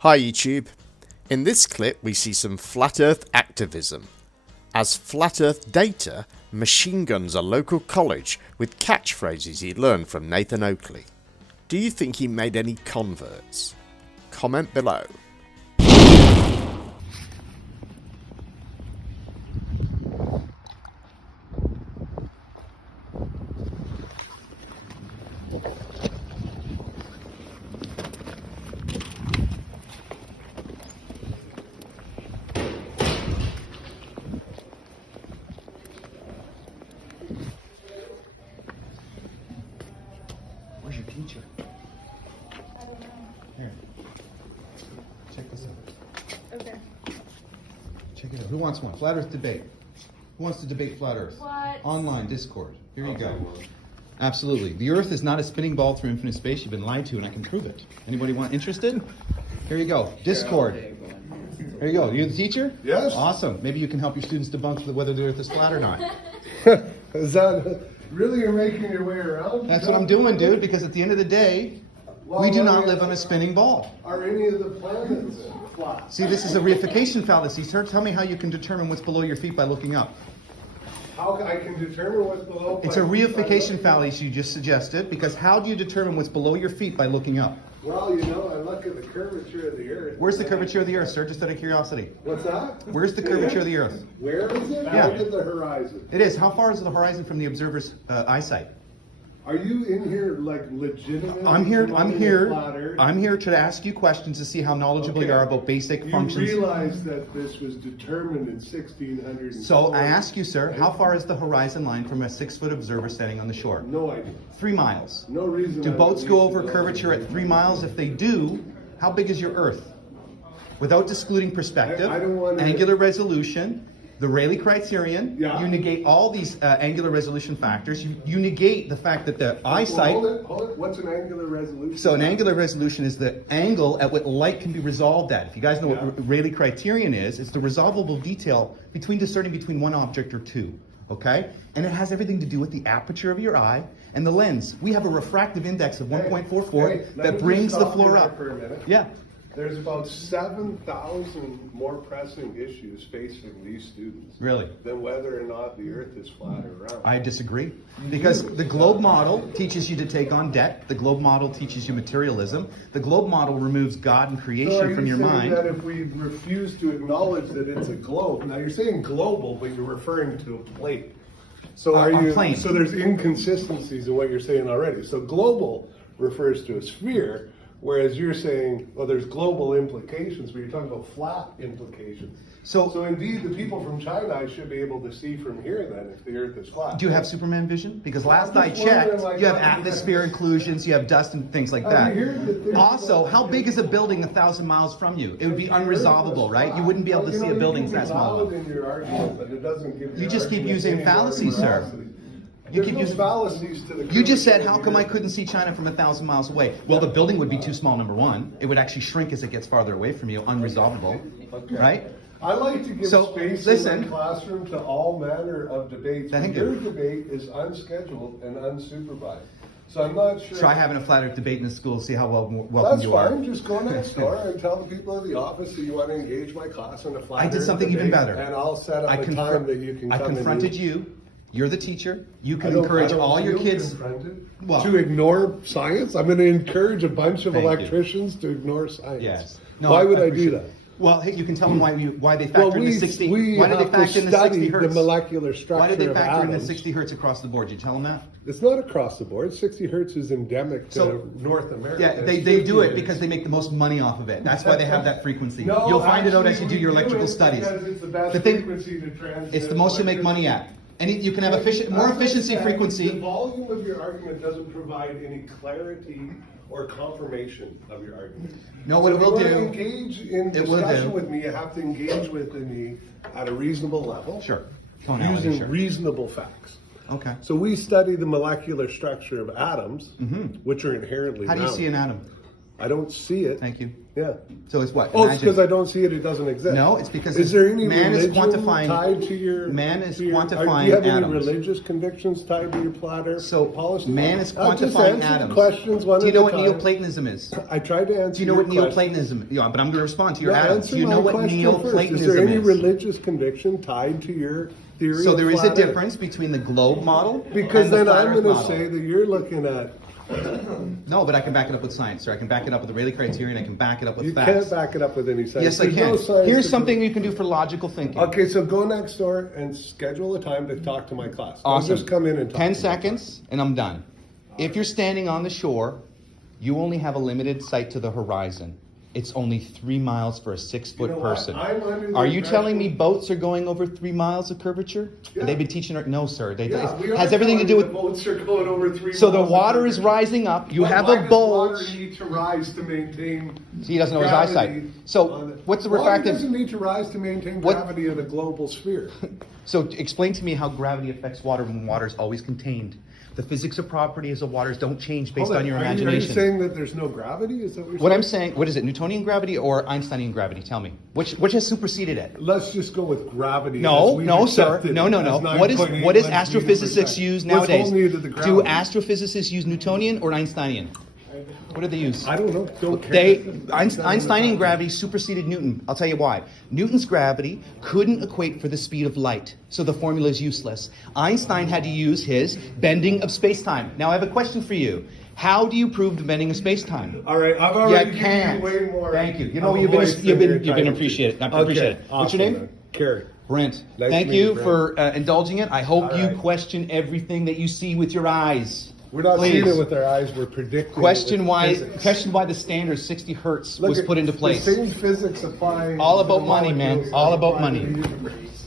Hi YouTube. In this clip we see some flat earth activism. As flat earth data machine guns a local college with catchphrases he learned from Nathan Oakley. Do you think he made any converts? Comment below. Where's your teacher? Here. Check this out. Okay. Check it out. Who wants one? Flat Earth debate. Who wants to debate Flat Earth? What? Online, Discord. Here you go. Absolutely. The Earth is not a spinning ball through infinite space. You've been lied to, and I can prove it. Anybody interested? Here you go. Discord. Here you go. You're the teacher? Yes. Awesome. Maybe you can help your students debunk whether the Earth is flat or not. Is that really you're making your way around? That's what I'm doing, dude, because at the end of the day, we do not live on a spinning ball. Are any of the planets flat? See, this is a reification fallacy. Sir, tell me how you can determine what's below your feet by looking up. How I can determine what's below? It's a reification fallacy you just suggested, because how do you determine what's below your feet by looking up? Well, you know, I look at the curvature of the Earth. Where's the curvature of the Earth, sir? Just out of curiosity. What's that? Where's the curvature of the Earth? Where is it? Yeah. Look at the horizon. It is. How far is the horizon from the observer's eyesight? Are you in here like legitimately? I'm here Flat Earth? to ask you questions to see how knowledgeable you are about basic functions. You realize that this was determined in 1600. So I ask you, sir, how far is the horizon line from a 6-foot observer standing on the shore? No idea. 3 miles. No reason. Do I boats believe go over you know. curvature at 3 miles? If they do, how big is your Earth? Without excluding perspective, I don't wanna- angular resolution, the Rayleigh criterion, Yeah. you negate all these angular resolution factors. You negate the fact that the eyesight. Well, hold it. What's an angular resolution? So an angular resolution is the angle at what light can be resolved at. If you guys know what Rayleigh criterion is, it's the resolvable detail discerning between one object or two. Okay? And it has everything to do with the aperture of your eye and the lens. We have a refractive index of 1.44 Hey, let that me brings just the stop floor you there up. for a minute. Yeah. There's about 7,000 more pressing issues facing these students. Really? Than whether or not the Earth is flat or round. I disagree. Because the globe model teaches you to take on debt. The globe model teaches you materialism. The globe model removes God and So are creation you from your saying mind. that if we refuse to acknowledge that it's a globe, now you're saying global, but you're referring to a plate. So A are you? plane. So there's inconsistencies in what you're saying already. So global refers to a sphere, whereas you're saying, well, there's global implications, but you're talking about flat implications. So indeed, the people from China I should be able to see from here then if the Earth is flat. Do you have Superman vision? Because last I'm I just checked, wondering, like, you have how do you atmosphere inclusions, you have dust and things like I that. hear that there's- Also, how big is a building 1,000 miles from you? It would be unresolvable, right? You wouldn't be able to see a building that small. In your argument, but it doesn't give You your just keep argument using any more fallacies, sir. veracity. You There's keep no using fallacies to the You just said, curvature how of come the I Earth. couldn't see China from 1,000 miles away? Well, the building would be too small, number one. It would actually shrink as it gets farther away from you, unresolvable, Okay. right? I like to give So, space listen. in the classroom to all manner of debates. I think Your that- debate is unscheduled and unsupervised. So I'm not sure. Try having a flat earth debate in the school, see how welcome That's you fine. are. Just go next door and tell the people in the office that you want to engage my class in a flat I did earth something debate, even better. And I'll set up I a time that you can I come and confronted use. you. You're the teacher. You I can don't- encourage I don't all your feel kids. confronted Well- to ignore science. I'm going to encourage a bunch of Thank you. electricians to ignore science. Yes. No, Why would I do appreciate- that? Well, hey, you can tell them why they factor Well, in the 60. we Why did they have to factor in the 60 study hertz? the molecular structure Why did they of factor in the atoms. 60 hertz across the board? You tell them that? It's not across the board. 60 hertz is endemic to So- North America. Yeah, It's they do 50 it because they make the most money off of it. That's why they have that frequency. No, You'll find it out as actually, you do your we electrical it studies. because It's the best The thing- frequency to transmit. It's the most you make money at. And you can have more efficiency The frequency. volume of your argument doesn't provide any clarity or confirmation of your argument. No, what it will If you do- want to engage in it will discussion do- with me, you have to engage with me at a reasonable level. Sure. Tonality, Using sure. reasonable facts. Okay. So we study the molecular structure of atoms, which are inherently How do you round. see an atom? I don't see it. Thank you. Yeah. So it's what? Oh, it's Imagine- because I don't see it. It doesn't exist. No, it's because Is there any man is religion quantifying- tied to your? man is to your- quantifying do you have any atoms. religious convictions tied to your flat Earth So policy? man is I'll just quantifying answer atoms. questions one Do you at know a what time. Neoplatonism is? I tried to answer. Do you know what your question. Neoplatonism? Yeah, but I'm going to respond to your No, atoms. answer Do you my know what question first. Neoplatonism Is there any is? religious conviction tied to your theory? So of there is a flat Earth? difference between the globe model Because and the then flat I'm Earth going to model. say that you're looking at. No, but I can back it up with science, sir. I can back it up with the Rayleigh criterion. I can back it up with You facts. can't back it up with any science. Yes, I There's can. no science Here's to- something you can do for logical thinking. Okay, so go next door and schedule a time to talk to my class. Don't Awesome. just come in and talk 10 to me. seconds, and I'm done. If you're standing on the shore, you only have a limited sight to the horizon. It's only 3 miles for a 6-foot You know what? person. I'm under the Are you telling me impression- boats are going over 3 miles of curvature? Yeah. They've been teaching our, no, sir. They, Yeah, we it are has everything to do telling with. you the boats are going over 3 So the miles water an is hour. rising up. You Why have does a water bulge. need to rise to maintain? He doesn't know his gravity eyesight. So on what's the Water refractive? doesn't need to rise to maintain What- gravity of the global sphere. So explain to me how gravity affects water when water is always contained. The physics of properties of waters don't change based Hold on your Are you imagination. saying that there's no gravity? Is that what you're What I'm saying? saying, what is it, Newtonian gravity or Einsteinian gravity? Tell me. Which has superseded it? Let's just go with gravity. No, as we've no, sir. accepted No, no, it no. as What does 9.81 meters per astrophysicists second. use What's nowadays? holding you to the Do gravity? astrophysicists use Newtonian or Einsteinian? What do they use? I don't know. Don't care. They Einsteinian gravity superseded Newton. I'll tell you why. Newton's gravity couldn't equate for the speed of light, so the formula is useless. Einstein had to use his bending of space-time. Now I have a question for you. How do you prove the bending of space-time? All right, I've already You given can't. you way more. Thank you. You of know a you've been voice than you're you've been trying to. appreciated. I Okay, appreciate it. What's your awesome, name? man. Carrie. Brent. Nice Thank to meet you you, Brent. for indulging it. I hope All you right. question everything that you see with your eyes. We're not Please. seeing it with our eyes. We're predicting. Question it with why physics. the standard 60 hertz Look was at put into place. The same physics applying. All to the about money, man. molecules All that about apply to money. the universe.